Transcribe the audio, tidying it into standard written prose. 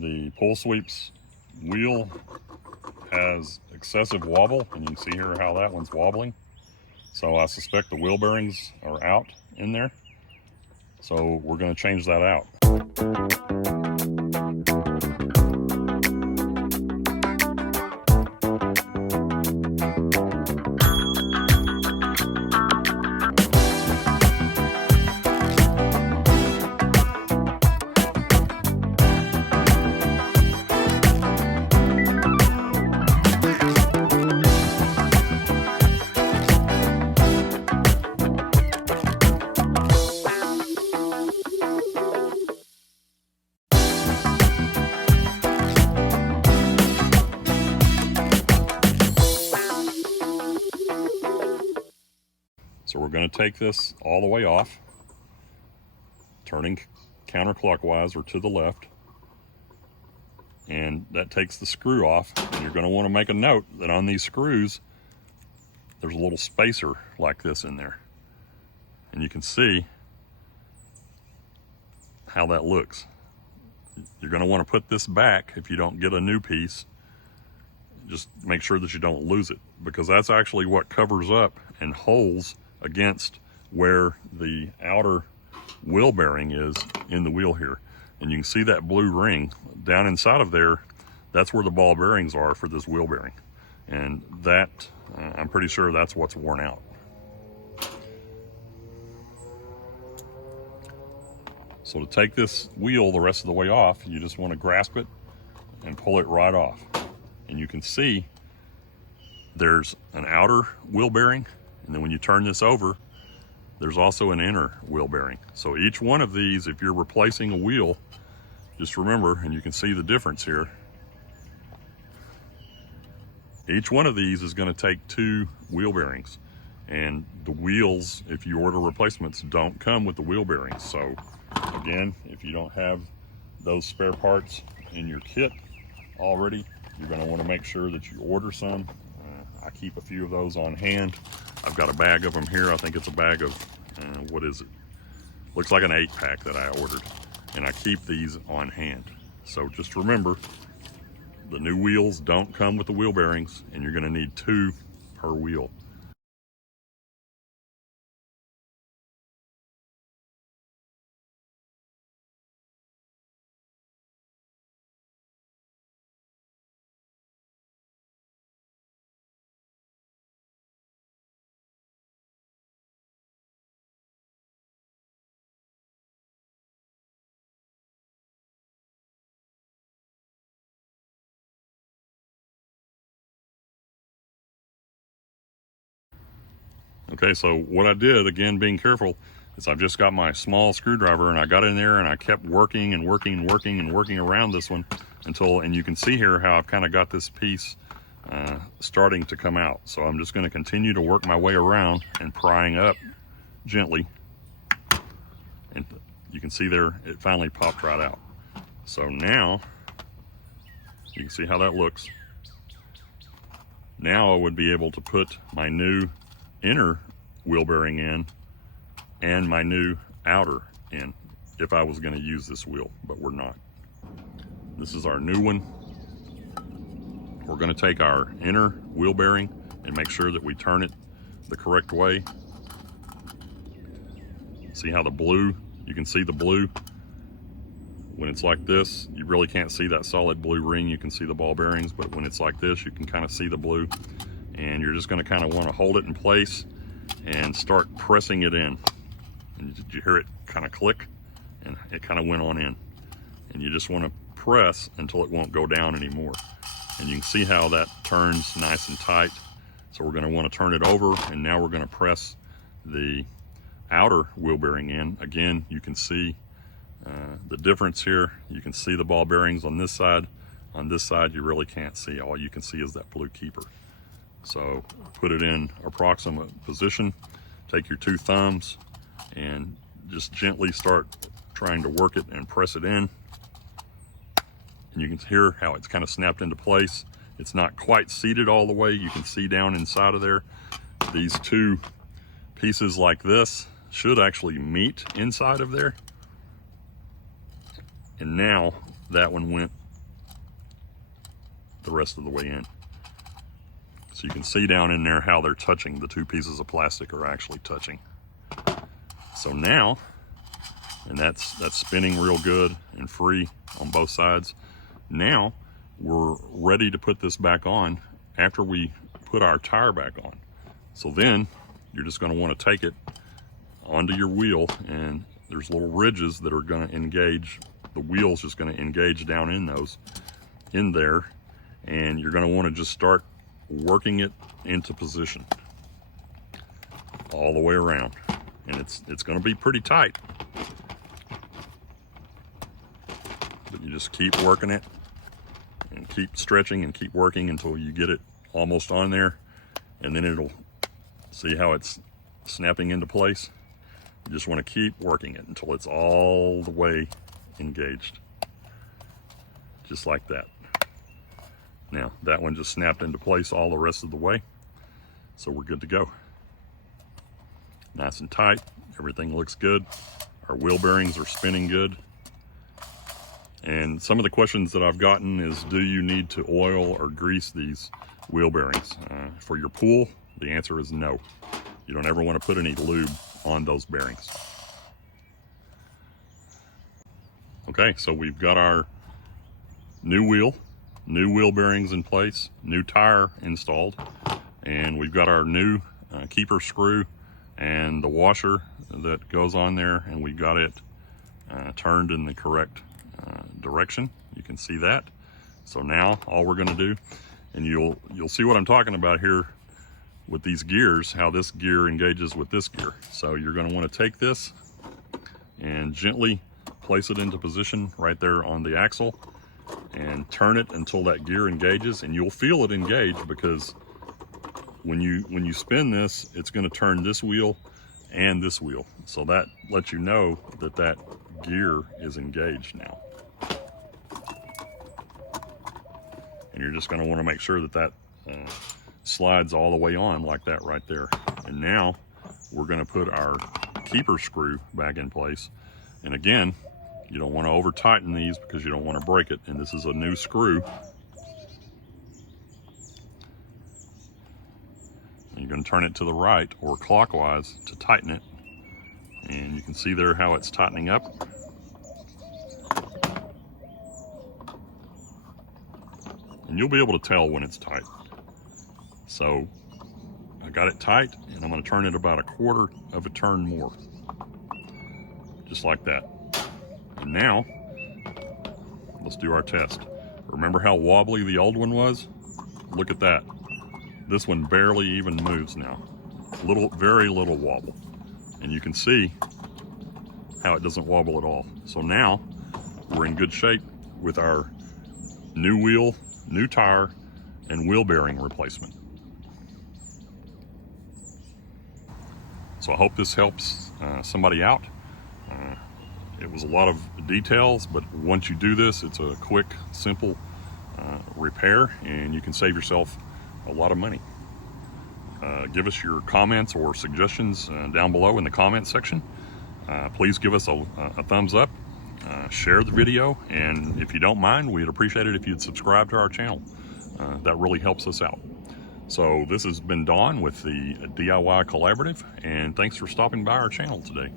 The pull sweeps wheel has excessive wobble, and you can see here how that one's wobbling. So I suspect the wheel bearings are out in there. So we're going to change that out. So we're going to take this all the way off, turning counterclockwise or to the left, and that takes the screw off. And you're going to want to make a note that on these screws there's a little spacer like this in there, and you can see how that looks. You're going to want to put this back if you don't get a new piece. Just make sure that you don't lose it, because that's actually what covers up and holds against where the outer wheel bearing is in the wheel here. And you can see that blue ring down inside of there. That's where the ball bearings are for this wheel bearing, and that I'm pretty sure that's what's worn out. So to take this wheel the rest of the way off, you just want to grasp it and pull it right off. And you can see there's an outer wheel bearing, and then when you turn this over, there's also an inner wheel bearing. So each one of these, if you're replacing a wheel, just remember, and you can see the difference here, each one of these is going to take 2 wheel bearings. And the wheels, if you order replacements, don't come with the wheel bearings. So again, if you don't have those spare parts in your kit already, you're going to want to make sure that you order some. I keep a few of those on hand. I've got a bag of them here. I think it's a bag of, what is it? Looks like an 8-pack that I ordered. And I keep these on hand. So just remember, the new wheels don't come with the wheel bearings, and you're going to need 2 per wheel. Okay, so what I did, again, being careful, is I've just got my small screwdriver, and I got in there and I kept working and working and working and working around this one until, and you can see here how I've kind of got this piece starting to come out. So I'm just going to continue to work my way around and prying up gently. And you can see there, it finally popped right out. So now, you can see how that looks. Now I would be able to put my new inner wheel bearing in and my new outer in if I was going to use this wheel, but we're not. This is our new one. We're going to take our inner wheel bearing and make sure that we turn it the correct way. See how the blue, you can see the blue. When it's like this, you really can't see that solid blue ring. You can see the ball bearings, but when it's like this, you can kind of see the blue. And you're just going to kind of want to hold it in place and start pressing it in. And did you hear it kind of click? And it kind of went on in. And you just want to press until it won't go down anymore. And you can see how that turns nice and tight. So we're going to want to turn it over, and now we're going to press the outer wheel bearing in. Again, you can see the difference here. You can see the ball bearings on this side. On this side, you really can't see. All you can see is that blue keeper. So put it in approximate position, take your 2 thumbs and just gently start trying to work it and press it in. And you can hear how it's kind of snapped into place. It's not quite seated all the way. You can see down inside of there. These 2 pieces like this should actually meet inside of there. And now that one went the rest of the way in. So you can see down in there how they're touching. The two pieces of plastic are actually touching. So now, and that's spinning real good and free on both sides. Now we're ready to put this back on after we put our tire back on. So then you're just going to want to take it onto your wheel, and there's little ridges that are going to engage. The wheel's just going to engage down in there, and you're going to want to just start working it into position all the way around. And it's going to be pretty tight, but you just keep working it and keep stretching and keep working until you get it almost on there, and then it'll see how it's snapping into place. You just want to keep working it until it's all the way engaged, just like that. Now that one just snapped into place all the rest of the way, so we're good to go. Nice and tight, everything looks good. Our wheel bearings are spinning good. And some of the questions that I've gotten is, do you need to oil or grease these wheel bearings? For your pool, the answer is no. You don't ever want to put any lube on those bearings. Okay, so we've got our new wheel bearings in place, new tire installed, and we've got our new keeper screw and the washer that goes on there, and we got it turned in the correct direction. You can see that. So now all we're going to do, and you'll see what I'm talking about here with these gears, how this gear engages with this gear. So you're going to want to take this and gently place it into position right there on the axle and turn it until that gear engages, and you'll feel it engage, because when you spin this, it's going to turn this wheel and this wheel. So that lets you know that that gear is engaged now. And you're just going to want to make sure that that slides all the way on like that right there. And now we're going to put our keeper screw back in place. And again, you don't want to over tighten these because you don't want to break it. And this is a new screw. And you're going to turn it to the right or clockwise to tighten it. And you can see there how it's tightening up. And you'll be able to tell when it's tight. So I got it tight, and I'm going to turn it about a quarter of a turn more. Just like that. And now, let's do our test. Remember how wobbly the old one was? Look at that. This one barely even moves now. Very little wobble. And you can see how it doesn't wobble at all. So now, we're in good shape with our new wheel, new tire, and wheel bearing replacement. So I hope this helps somebody out. It was a lot of details, but once you do this, it's a quick, simple repair, and you can save yourself a lot of money. Give us your comments or suggestions down below in the comment section. Please give us a thumbs up, share the video, and if you don't mind, we'd appreciate it if you'd subscribe to our channel. That really helps us out. So this has been Don with the DIY Collaborative, and thanks for stopping by our channel today.